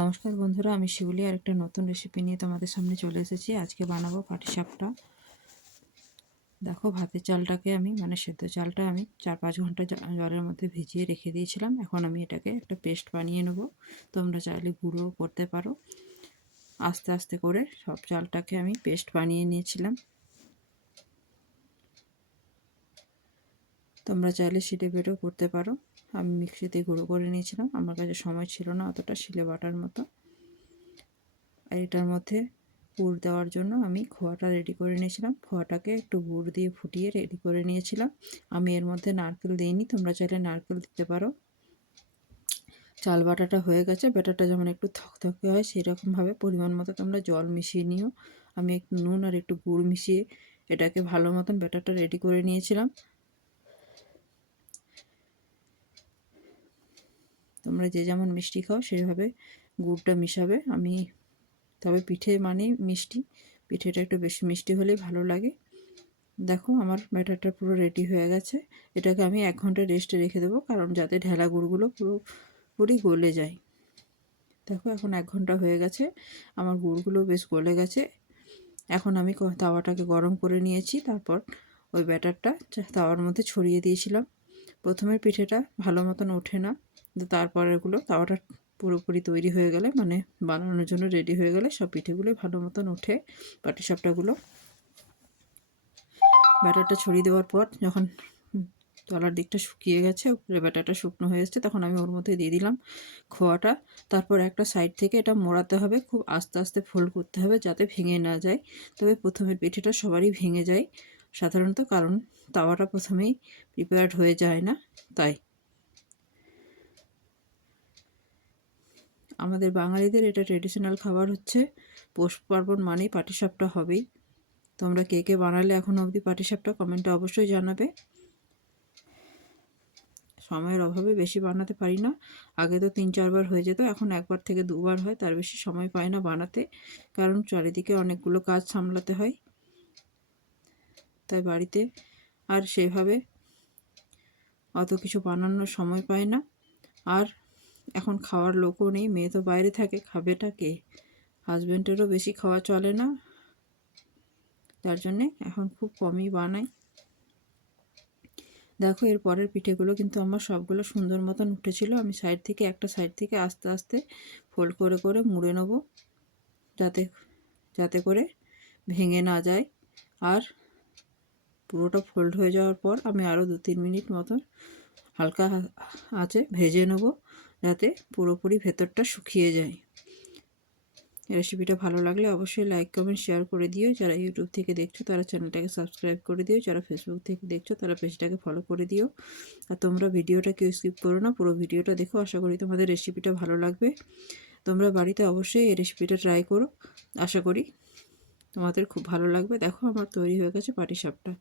নমস্কার বন্ধুরা, আমি শিউলি আর একটা নতুন রেসিপি নিয়ে তোমাদের সামনে চলে এসেছি। আজকে বানাবো পাটিসাপটা দেখো, ভাতের চালটাকে আমি মানে সেদ্ধ চালটা আমি চার পাঁচ ঘণ্টা জলের মধ্যে ভিজিয়ে রেখে দিয়েছিলাম। এখন আমি এটাকে একটা পেস্ট বানিয়ে নেব। তোমরা চাইলে গুঁড়ো করতে পারো। আস্তে আস্তে করে সব চালটাকে আমি পেস্ট বানিয়ে নিয়েছিলাম। তোমরা চাইলে শিলে বেটেও করতে পারো। আমি মিক্সিতে গুঁড়ো করে নিয়েছিলাম। আমার কাছে সময় ছিল না অতটা শিলে বাটার মতো। আর এটার মধ্যে গুড় দেওয়ার জন্য আমি খোয়াটা রেডি করে নিয়েছিলাম। খোয়াটাকে একটু গুড় দিয়ে ফুটিয়ে রেডি করে নিয়েছিলাম। আমি এর মধ্যে নারকেল দিইনি। তোমরা চাইলে নারকেল দিতে পারো। চাল বাটাটা হয়ে গেছে। ব্যাটারটা যেমন একটু থকথকে হয়, সেরকমভাবে পরিমাণ মতো তোমরা জল মিশিয়ে নিও। আমি একটু নুন আর একটু গুড় মিশিয়ে এটাকে ভালো মতন ব্যাটারটা রেডি করে নিয়েছিলাম। তোমরা যে যেমন মিষ্টি খাও সেইভাবে গুড়টা মিশাবে। আমি তবে পিঠে মানেই মিষ্টি। পিঠেটা একটু বেশি মিষ্টি হলেই ভালো লাগে। দেখো, আমার ব্যাটারটা পুরো রেডি হয়ে গেছে। এটাকে আমি এক ঘণ্টা রেস্টে রেখে দেবো, কারণ যাতে ঢেলা গুড়গুলো পুরো পুরি গলে যায়। দেখো, এখন এক ঘণ্টা হয়ে গেছে। আমার গুড়গুলো বেশ গলে গেছে। এখন আমি তাওয়াটাকে গরম করে নিয়েছি। তারপর ওই ব্যাটারটা তাওয়ার মধ্যে ছড়িয়ে দিয়েছিলাম। প্রথমের পিঠেটা ভালো মতন ওঠে না। কিন্তু তারপরেরগুলো তাওয়াটা পুরোপুরি তৈরি হয়ে গেলে মানে বানানোর জন্য রেডি হয়ে গেলে সব পিঠেগুলো ভালো মতন ওঠে পাটিসাপটাগুলো ব্যাটারটা ছড়িয়ে দেওয়ার পর যখন তলার দিকটা শুকিয়ে গেছে, উপরে ব্যাটারটা শুকনো হয়ে এসছে, তখন আমি ওর মধ্যে দিয়ে দিলাম খোয়াটা। তারপর একটা সাইড থেকে এটা মোড়াতে হবে, খুব আস্তে আস্তে ফোল্ড করতে হবে যাতে ভেঙে না যায়। তবে প্রথমের পিঠেটা সবারই ভেঙে যায় সাধারণত, কারণ তাওয়াটা প্রথমেই প্রিপেয়ার্ড হয়ে যায় না, তাই আমাদের বাঙালিদের এটা ট্রেডিশনাল খাবার হচ্ছে পৌষ পার্বণ মানেই পাটিসাপটা হবেই। তোমরা কে কে বানালে এখনও অবধি পাটিসাপটা কমেন্টে অবশ্যই জানাবে। সময়ের অভাবে বেশি বানাতে পারি না। আগে তো তিন চারবার হয়ে যেত, এখন একবার থেকে দুবার হয়, তার বেশি সময় পাই না বানাতে, কারণ চারিদিকে অনেকগুলো কাজ সামলাতে হয়। তাই বাড়িতে আর সেভাবে অত কিছু বানানোর সময় পায় না। আর এখন খাওয়ার লোকও নেই, মেয়ে তো বাইরে থাকে, খাবেটা কে? হাজব্যান্ডেরও বেশি খাওয়া চলে না। যার জন্যে এখন খুব কমই বানাই দেখো, এর পরের পিঠেগুলো কিন্তু আমার সবগুলো সুন্দর মতন উঠেছিল। আমি সাইড থেকে, একটা সাইড থেকে আস্তে আস্তে ফোল্ড করে করে মুড়ে নেব। যাতে যাতে করে ভেঙে না যায়। আর পুরোটা ফোল্ড হয়ে যাওয়ার পর আমি আরও দু তিন মিনিট মতন হালকা আছে, ভেজে নেব। যাতে পুরোপুরি ভেতরটা শুকিয়ে যায়। রেসিপিটা ভালো লাগলে অবশ্যই লাইক কমেন্ট শেয়ার করে দিও। যারা ইউটিউব থেকে দেখছ, তারা চ্যানেলটাকে সাবস্ক্রাইব করে দিও। যারা ফেসবুক থেকে দেখছ, তারা পেজটাকে ফলো করে দিও। আর তোমরা ভিডিওটা কেউ স্কিপ করো না, পুরো ভিডিওটা দেখো। আশা করি তোমাদের রেসিপিটা ভালো লাগবে। তোমরা বাড়িতে অবশ্যই এই রেসিপিটা ট্রাই করো। আশা করি তোমাদের খুব ভালো লাগবে। দেখো আমার তৈরি হয়ে গেছে পাটিসাপটা।